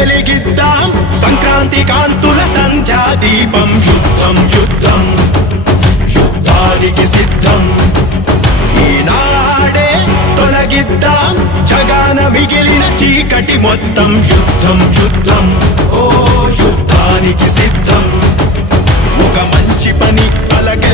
వెలిగిద్దాం సంక్రాంతి కాంతుల సంధ్యా దీపం. యుద్ధం యుద్ధం యుద్ధానికి సిద్ధం, ఈనాడే తొలగిద్దాం జగాన మిగిలిన చీకటి మొత్తం. యుద్ధం యుద్ధం ఓ యుద్ధానికి సిద్ధం, ఒక మంచి పని అలాగే